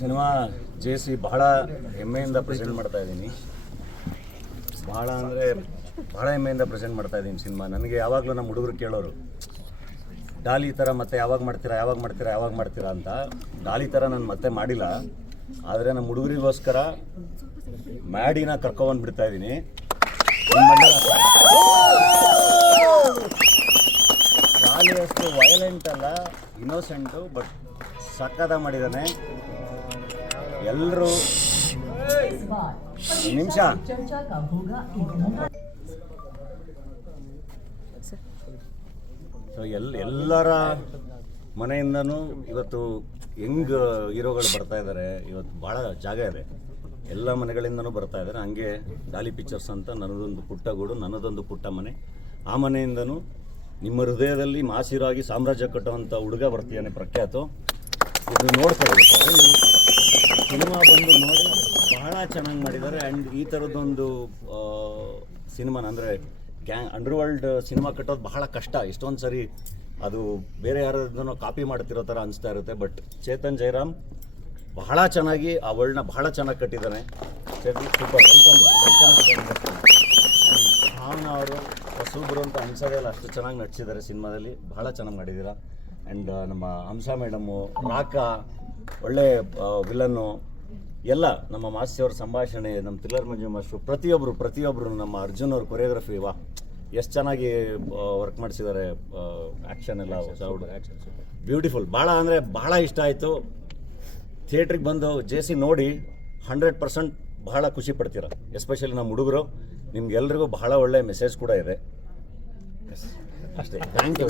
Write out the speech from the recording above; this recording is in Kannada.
ಸಿನಿಮಾ ಜೆ.ಸಿ ಬಹಳ ಹೆಮ್ಮೆಯಿಂದ ಪ್ರೆಸೆಂಟ್ ಮಾಡ್ತಾ ಇದ್ದೀನಿ. ಬಹಳ ಅಂದರೆ ಬಹಳ ಹೆಮ್ಮೆಯಿಂದ ಪ್ರೆಸೆಂಟ್ ಮಾಡ್ತಾ ಇದ್ದೀನಿ ಸಿನಿಮಾ. ನನಗೆ ಯಾವಾಗಲೂ ನಮ್ಮ ಹುಡುಗರು ಕೇಳೋರು, ಡಾಲಿ ಥರ ಮತ್ತೆ ಯಾವಾಗ ಮಾಡ್ತೀರಾ ಅಂತ. ಡಾಲಿ ಥರ ನಾನು ಮತ್ತೆ ಮಾಡಿಲ್ಲ, ಆದರೆ ನಮ್ಮ ಹುಡುಗರಿಗೋಸ್ಕರ ಮ್ಯಾಡಿನ ಕರ್ಕೊಬಂದು ಬಿಡ್ತಾ ಇದ್ದೀನಿ. ಡಾಲಿ ಅಷ್ಟು ವೈಲೆಂಟ್ ಅಲ್ಲ, ಇನ್ನೋಸೆಂಟು, ಬಟ್ ಸಕ್ಕದ ಮಾಡಿದ್ದಾನೆ. ಎಲ್ಲರೂ ನಿಮಿಷ ಸೊ ಎಲ್ಲರ ಮನೆಯಿಂದನೂ ಇವತ್ತು ಯಂಗ್ ಹೀರೋಗಳು ಬರ್ತಾ ಇದ್ದಾರೆ. ಇವತ್ತು ಭಾಳ ಜಾಗ ಇದೆ, ಎಲ್ಲ ಮನೆಗಳಿಂದನೂ ಬರ್ತಾ ಇದ್ದಾರೆ. ಹಂಗೆ ಡಾಲಿ ಪಿಕ್ಚರ್ಸ್ ಅಂತ ನನ್ನದೊಂದು ಪುಟ್ಟ ಗೂಡು, ನನ್ನದೊಂದು ಪುಟ್ಟ ಮನೆ. ಆ ಮನೆಯಿಂದನೂ ನಿಮ್ಮ ಹೃದಯದಲ್ಲಿ ಮಾಸಿರಾಗಿ ಸಾಮ್ರಾಜ್ಯ ಕಟ್ಟುವಂಥ ಹುಡುಗ ಬರ್ತೀಯಾನೆ ಪ್ರಖ್ಯಾತು. ಇದು ನೋಡ್ಕೊಳ್ಳಿ, ಸಿನಿಮಾ ಬಂದು ನೋಡಿ ಬಹಳ ಚೆನ್ನಾಗಿ ಮಾಡಿದ್ದಾರೆ. ಆ್ಯಂಡ್ ಈ ಥರದ್ದೊಂದು ಸಿನಿಮಾನ ಅಂದರೆ ಅಂಡರ್ವರ್ಲ್ಡ್ ಸಿನಿಮಾ ಕಟ್ಟೋದು ಬಹಳ ಕಷ್ಟ. ಎಷ್ಟೊಂದು ಸರಿ ಅದು ಬೇರೆ ಯಾರದನ್ನೋ ಕಾಪಿ ಮಾಡ್ತಿರೋ ಥರ ಅನಿಸ್ತಾ ಇರುತ್ತೆ. ಬಟ್ ಚೇತನ್ ಜಯರಾಮ್ ಬಹಳ ಚೆನ್ನಾಗಿ ಆ ವರ್ಲ್ಡ್ನ ಬಹಳ ಚೆನ್ನಾಗಿ ಕಟ್ಟಿದ್ದಾನೆ. Super, welcome. ಭಾವನಾ ಅವರು ಹೊಸಬ್ರು ಅಂತ ಅನ್ಸೋದೇ ಇಲ್ಲ, ಅಷ್ಟು ಚೆನ್ನಾಗಿ ನಟಿಸಿದ್ದಾರೆ ಸಿನಿಮಾದಲ್ಲಿ. ಬಹಳ ಚೆನ್ನಾಗಿ ಮಾಡಿದ್ದೀರಾ. ಆ್ಯಂಡ್ ನಮ್ಮ ಹಂಸ ಮೇಡಮು, ರಾಕಾ ಒಳ್ಳೆ ವಿಲನ್ನು, ಎಲ್ಲ ನಮ್ಮ ಮಾಸ್ತಿಯವ್ರ ಸಂಭಾಷಣೆ, ನಮ್ಮ ಥ್ರಿಲ್ಲರ್ ಮಂಜು ಮಾಸ್ಟ್ರು, ಪ್ರತಿಯೊಬ್ಬರು ನಮ್ಮ ಅರ್ಜುನ್ ಅವ್ರ ಕೊರಿಯೋಗ್ರಫಿ, ವಾ ಎಷ್ಟು ಚೆನ್ನಾಗಿ ವರ್ಕ್ ಮಾಡಿಸಿದ್ದಾರೆ. ಆ್ಯಕ್ಷನ್ ಎಲ್ಲ ಬ್ಯೂಟಿಫುಲ್, ಭಾಳ ಅಂದರೆ ಭಾಳ ಇಷ್ಟ ಆಯಿತು. ಥಿಯೇಟ್ರಿಗೆ ಬಂದು ಜೆ.ಸಿ ನೋಡಿ 100% ಬಹಳ ಖುಷಿ ಪಡ್ತೀರಾ. ಎಸ್ಪೆಷಲಿ ನಮ್ಮ ಹುಡುಗರು, ನಿಮ್ಗೆಲ್ರಿಗೂ ಬಹಳ ಒಳ್ಳೆ ಮೆಸೇಜ್ ಕೂಡ ಇದೆ. ಅಷ್ಟೇ. Thank you.